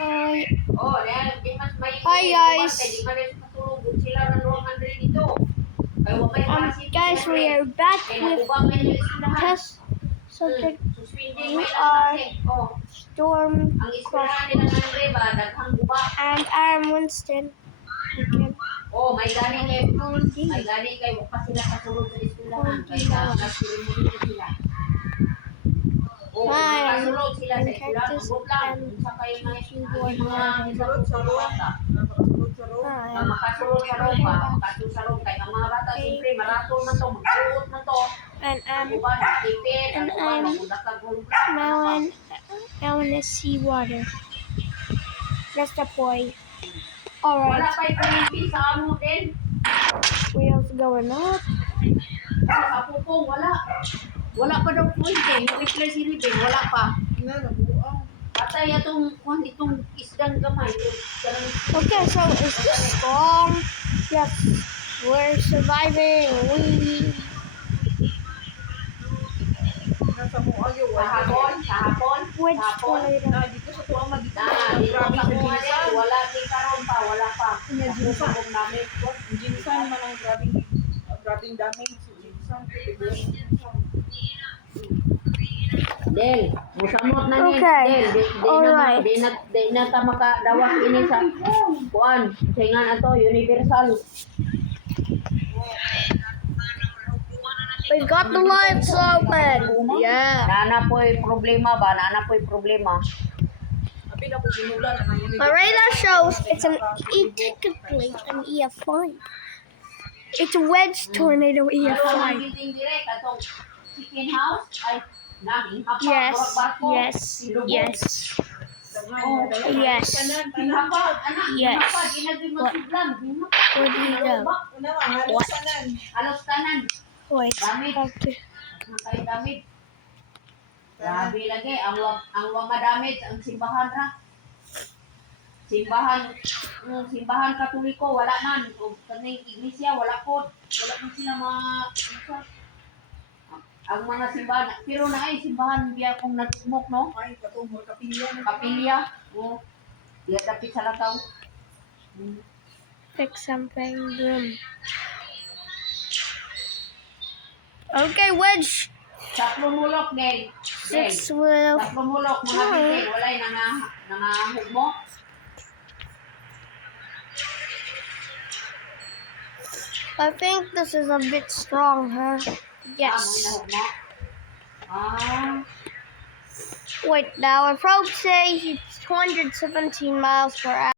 Hi. Oh, di mas may Hi, guys. Di man rin matulog sila ra ruangan rin dito. Kay wa may klase. Guys, we are back Kay with nagubang na yung eskwelahan. test subject. Suspending We may are klase. Oh, Storm ang eskwelahan nila ng Andre ba daghang guba. and I'm Winston. Okay. Oh, may gani kay Hindi. wa pa sila kasulod sa eskwelahan. Kay kasulod mo dito sila. Oh, Hi, kasulod sila sa I'm eskwelahan. Cactus Ambot lang. and Unsa kay mga keyboard sulod sa bata. Hi. Ang makasulod sa ropa, makasulod sa ropa. Kay ang mga bata, siyempre, maraton man to, magbuot man to. And Ang uban, tipid, ang uban, I'm magundak ka gulong. now in the seawater. That's the point. Alright, Wala pa yung sa amo din. wheels going up. Sa pupong, wala. Wala pa daw point eh. Yung i-play si Riben, wala pa. Patay itong isdang gamay. Okay, so is this storm? Yes, we're surviving. Sa hapon. Which tornado? Dito sa mga din, wala din karon pa, wala pa. Sa namin. Jinsan man ang grabing damage si Jinsan. Del, musamot na ni. Okay, Del, alright. di na ta makadawat ini sa kuan. Saingan ato universal. We got the lights open. Yeah. Nana po'y problema ba? Nana po'y problema. Abi na po ginula na ngayon. My radar shows it's technically an EF5. It's a wedge tornado Ano EF5. ang building direct atong chicken house ay naging hapa Yes, barko. yes, yes, yes. Hapa, anak, Yes. hapa, ginagin mo siblang. Where do you go? What? Alos tanan. Wait. Damit. Okay. Kay damit. Grabe lagi ang wa madamit ang simbahan ra. Simbahan Katoliko wala nan. Ug kaning iglesia wala pod. Wala man sila ang mga simbahan. Pero na ay simbahan biya kung nagmok no. Ay, katong mga kapilya na. Kapilya. Oh. Diya dapit sa lataw. Fix something. Boom. Okay, wedge. Sa promulok din. 6 will. Sa promulok mga bitin walay nangahugmo. I think this is a bit strong, huh? Yes. Wait, now approaching 217 miles per hour.